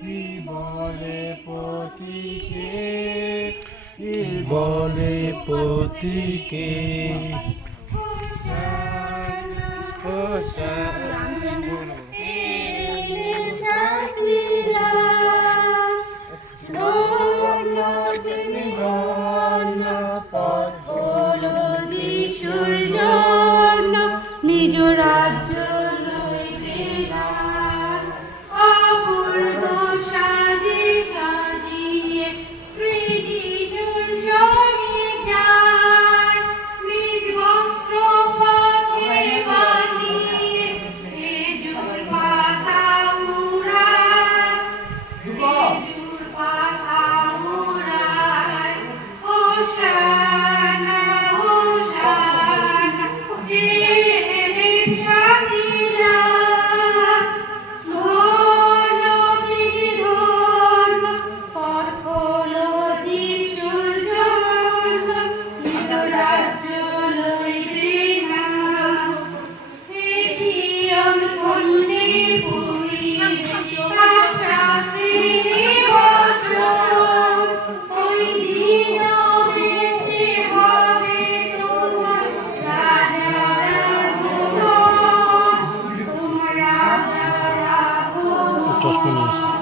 কি বলে পতিকে, কি বলে পতিকে। নিজ রাজ্য লইবে না, অপূর্ব সাজে সাজিয়ে শ্রী যিশুর সঙ্গে যায়, নিজ বস্ত্র পথে বাঁধিয়ে খেজুর পাতা উড়ায়, খেজুর পাতা উড়ায়। হোসানা হোসানা, চশমা নিয়ে